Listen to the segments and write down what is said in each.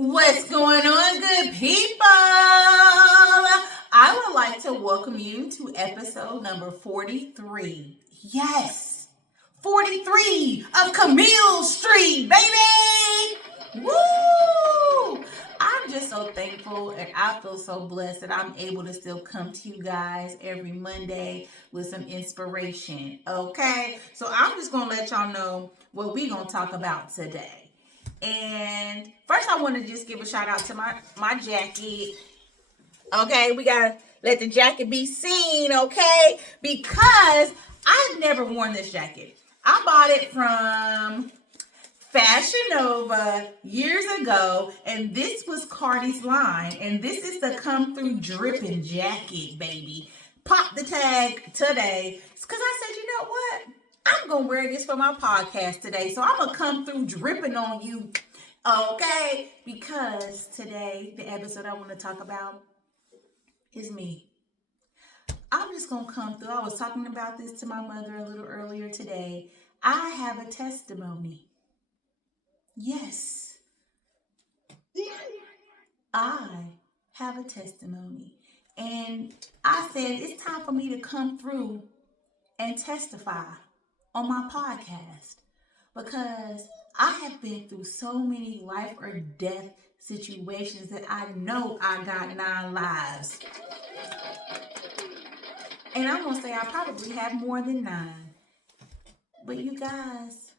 What's going on, good people? I would like to welcome you to episode number 43. Yes, 43 of Camille St, baby! Woo! I'm just so thankful and I feel so blessed that I'm able to still come to you guys every Monday with some inspiration, okay? So I'm just going to let y'all know what we're going to talk about today. And first I want to just give a shout out to my jacket. Okay, we gotta let the jacket be seen, okay? Because I've never worn this jacket. I bought it from Fashion Nova years ago, and this was Cardi's line, and this is the come through dripping jacket, baby. Pop the tag today, because I said, you know what? I'm going to wear this for my podcast today. So I'm going to come through dripping on you, okay? Because today, the episode I want to talk about is me. I'm just going to come through. I was talking about this to my mother a little earlier today. I have a testimony. Yes. I have a testimony. And I said, it's time for me to come through and testify on my podcast, because I have been through so many life or death situations that I know I got 9 lives. And I'm going to say I probably have more than 9. But you guys,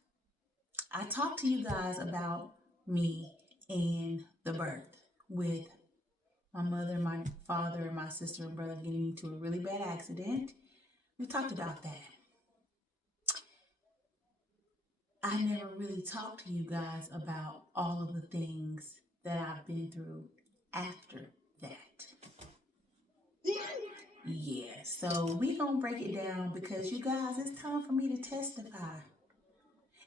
I talked to you guys about me and the birth with my mother, my father, my sister and brother getting into a really bad accident. We talked about that. I never really talked to you guys about all of the things that I've been through after that. Yeah, so we're going to break it down because you guys, it's time for me to testify.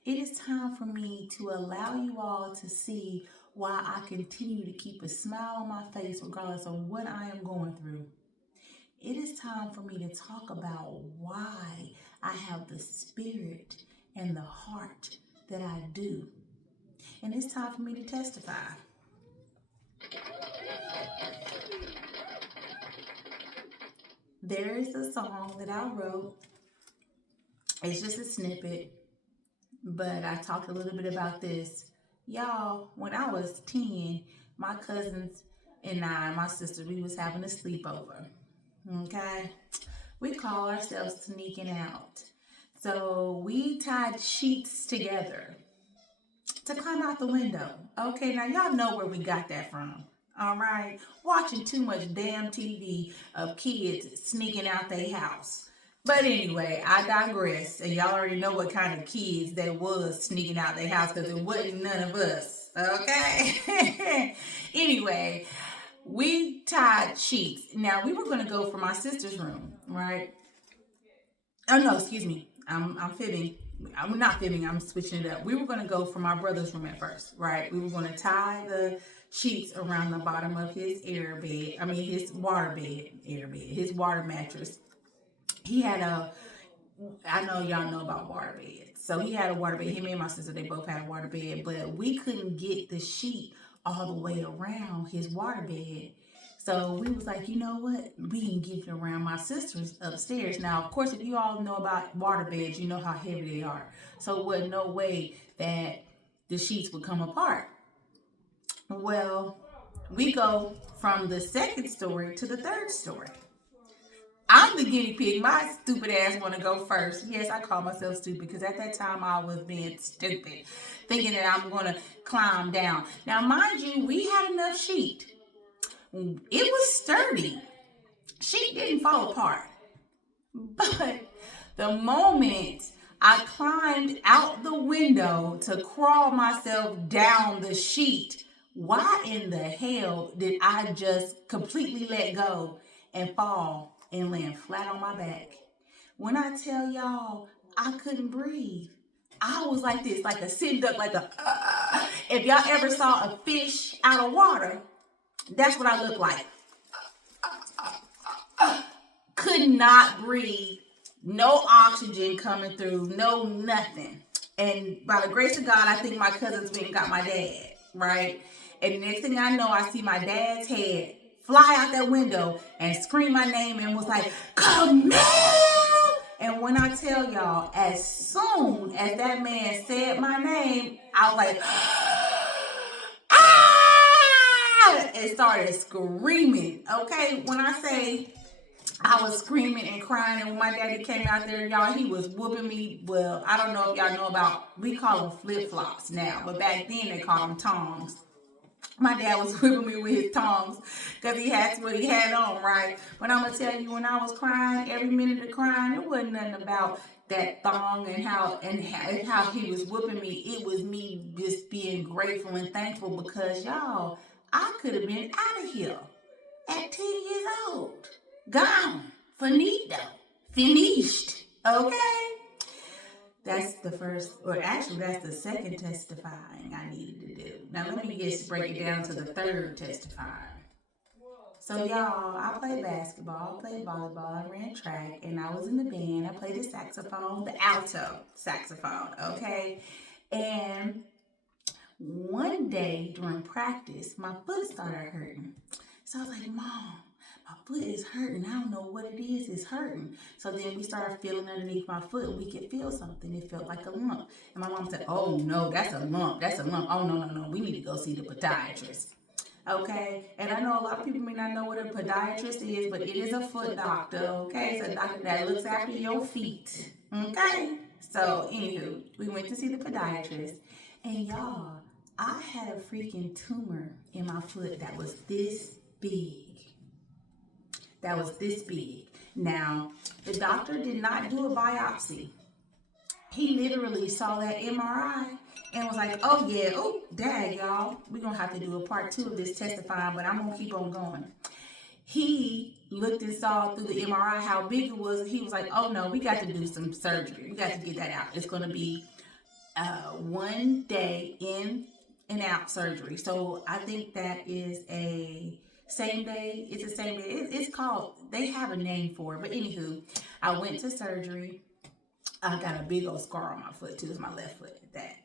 It is time for me to allow you all to see why I continue to keep a smile on my face regardless of what I am going through. It is time for me to talk about why I have the spirit and the heart that I do. And it's time for me to testify. There is a song that I wrote. It's just a snippet, but I talked a little bit about this. Y'all, when I was 10, my cousins and I, my sister, we was having a sleepover. Okay? We call ourselves sneaking out. So we tied sheets together to climb out the window. Okay, now y'all know where we got that from. All right, watching too much damn TV of kids sneaking out their house. But anyway, I digress. And y'all already know what kind of kids that was sneaking out their house, because it wasn't none of us. Okay? Anyway, we tied sheets. Now, we were going to go for my sister's room, right? Oh, no, excuse me. I'm fibbing. I'm not fibbing. I'm switching it up. We were going to go for my brother's room at first, right? We were going to tie the sheets around the bottom of his his water mattress. He had I know y'all know about water beds. So he had a water bed. Him and my sister, they both had a water bed, but we couldn't get the sheet all the way around his water bed. So we was like, you know what? We can get it around my sister's upstairs. Now, of course, if you all know about water beds, you know how heavy they are. So there was no way that the sheets would come apart. Well, we go from the second story to the third story. I'm the guinea pig. My stupid ass want to go first. Yes, I call myself stupid because at that time I was being stupid, thinking that I'm going to climb down. Now, mind you, we had enough sheet. It was sturdy. Sheet didn't fall apart. But the moment I climbed out the window to crawl myself down the sheet, why in the hell did I just completely let go and fall and land flat on my back? When I tell y'all, I couldn't breathe. I was like this, like a sitting up, like a, if y'all ever saw a fish out of water, that's what I look like. Could not breathe. No oxygen coming through. No nothing. And by the grace of God, I think my cousins went and got my dad, right? And the next thing I know, I see my dad's head fly out that window and scream my name and was like, Camille! And when I tell y'all, as soon as that man said my name, I was like, ah! And started screaming. Okay, when I say I was screaming and crying, and when my daddy came out there, y'all, he was whooping me. Well, I don't know if y'all know about, we call them flip-flops now, but back then they called them tongs. My dad was whipping me with his tongs because he had what he had on, right? But I'm going to tell you, when I was crying, every minute of crying, it wasn't nothing about that thong and how he was whooping me. It was me just being grateful and thankful because, y'all, I could have been out of here at 10 years old. Gone. Finito. Finished. Okay? That's the first, or actually that's the second testifying I needed to do. Now let me just break it down to the third testifying. So y'all, I played basketball, I played volleyball, I ran track, and I was in the band. I played the saxophone, the alto saxophone, okay? And one day during practice, my foot started hurting. So I was like, Mom, my foot is hurting. I don't know what it is. It's hurting. So then we started feeling underneath my foot, and we could feel something. It felt like a lump. And my mom said, oh, no, that's a lump. That's a lump. Oh, no. We need to go see the podiatrist. Okay? And I know a lot of people may not know what a podiatrist is, but it is a foot doctor. Okay? It's a doctor that looks after your feet. Okay? So, anywho, we went to see the podiatrist. And y'all, I had a freaking tumor in my foot that was this big. That was this big. Now, the doctor did not do a biopsy. He literally saw that MRI and was like, oh yeah, oh, dang, y'all. We're going to have to do a part 2 of this testifying, but I'm going to keep on going. He looked and saw through the MRI how big it was. He was like, oh no, we got to do some surgery. We got to get that out. It's going to be 1 day in and out surgery. So I think that is a same day. It's the same day. It's called, they have a name for it. But anywho, I went to surgery. I got a big old scar on my foot too. It's my left foot at that.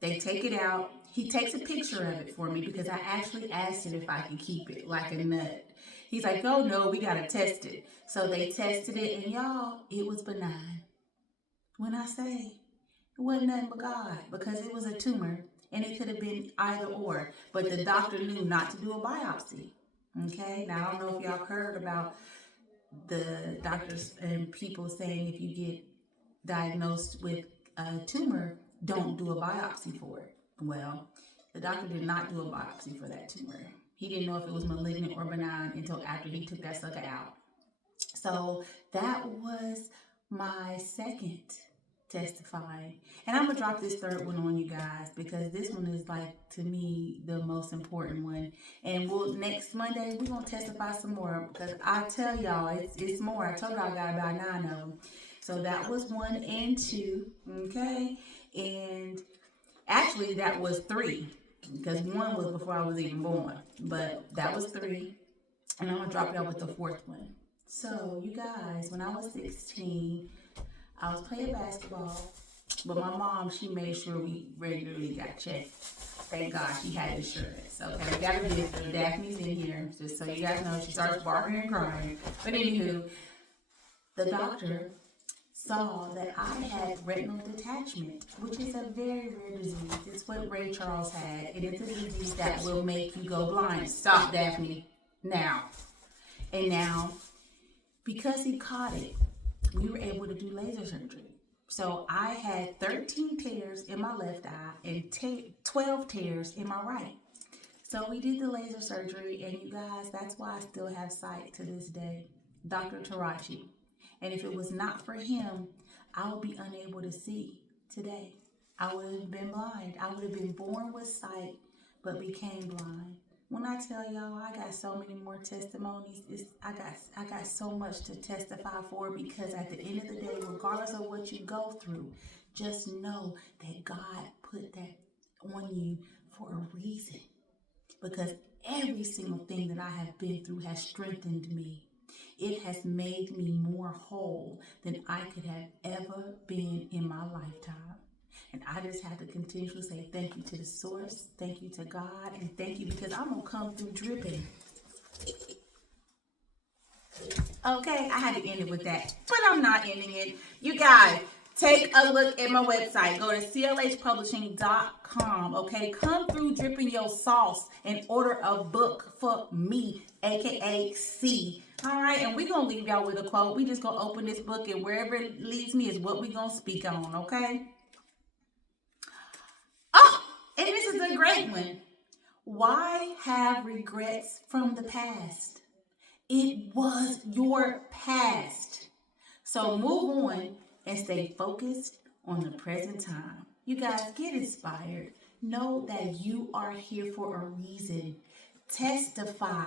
They take it out. He takes a picture of it for me because I actually asked him if I could keep it like a nut. He's like, oh no, we got to test it. So they tested it, and y'all, it was benign. When I say it wasn't nothing but God, because it was a tumor and it could have been either or. But the doctor knew not to do a biopsy. Okay, now I don't know if y'all heard about the doctors and people saying if you get diagnosed with a tumor, don't do a biopsy for it. Well, the doctor did not do a biopsy for that tumor. He didn't know if it was malignant or benign until after he took that sucker out. So that was my second testifying. And I'm going to drop this third one on you guys because this one is, like, to me, the most important one. And next Monday, we're going to testify some more because I tell y'all, it's more. I told y'all I got about 9 of them. So that was 1 and 2, okay? And actually, that was 3 because 1 was before I was even born. But that was 3. And I'm going to drop y'all with the 4th one. So, you guys, when I was 16, I was playing basketball, but my mom, she made sure we regularly got checked. Thank God she had insurance. Okay, we got a visitor. Daphne's in here, just so you guys know. She starts barking and crying. But anywho, the doctor saw that I had retinal detachment, which is a very rare disease. It's what Ray Charles had, and it's a disease that will make you go blind. Stop, Daphne, now. And now, because he caught it, we were able to do laser surgery. So I had 13 tears in my left eye and 12 tears in my right. So we did the laser surgery, and you guys, that's why I still have sight to this day. Dr. Tarachi. And if it was not for him, I would be unable to see today. I would have been blind. I would have been born with sight, but became blind. When I tell y'all, I got so many more testimonies. I got so much to testify for because at the end of the day, regardless of what you go through, just know that God put that on you for a reason. Because every single thing that I have been through has strengthened me. It has made me more whole than I could have ever been in my lifetime. And I just have to continually say thank you to the source, thank you to God, and thank you because I'm going to come through dripping. Okay, I had to end it with that, but I'm not ending it. You guys, take a look at my website. Go to clhpublishing.com. Okay, come through dripping your sauce and order a book for me, aka C. All right, and we're going to leave y'all with a quote. We just going to open this book, and wherever it leads me is what we're going to speak on, okay? Oh, and this is a great one. Why have regrets from the past? It was your past. So move on and stay focused on the present time. You guys, get inspired. Know that you are here for a reason. Testify.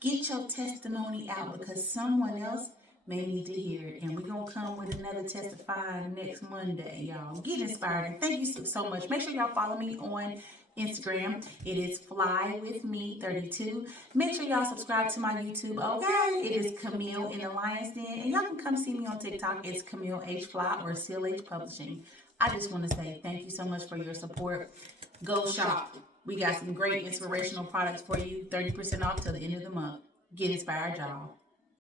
Get your testimony out because someone else may need to hear it. And we're going to come with another testify next Monday, y'all. Get inspired. And thank you so much. Make sure y'all follow me on Instagram. It is flywithme32. Make sure y'all subscribe to my YouTube. Okay, it is Camille in the Lion's Den, and y'all can come see me on TikTok. It's Camille H Fly or CLH Publishing. I just want to say thank you so much for your support. Go shop. We got some great inspirational products for you. 30% off till the end of the month. Get inspired, y'all.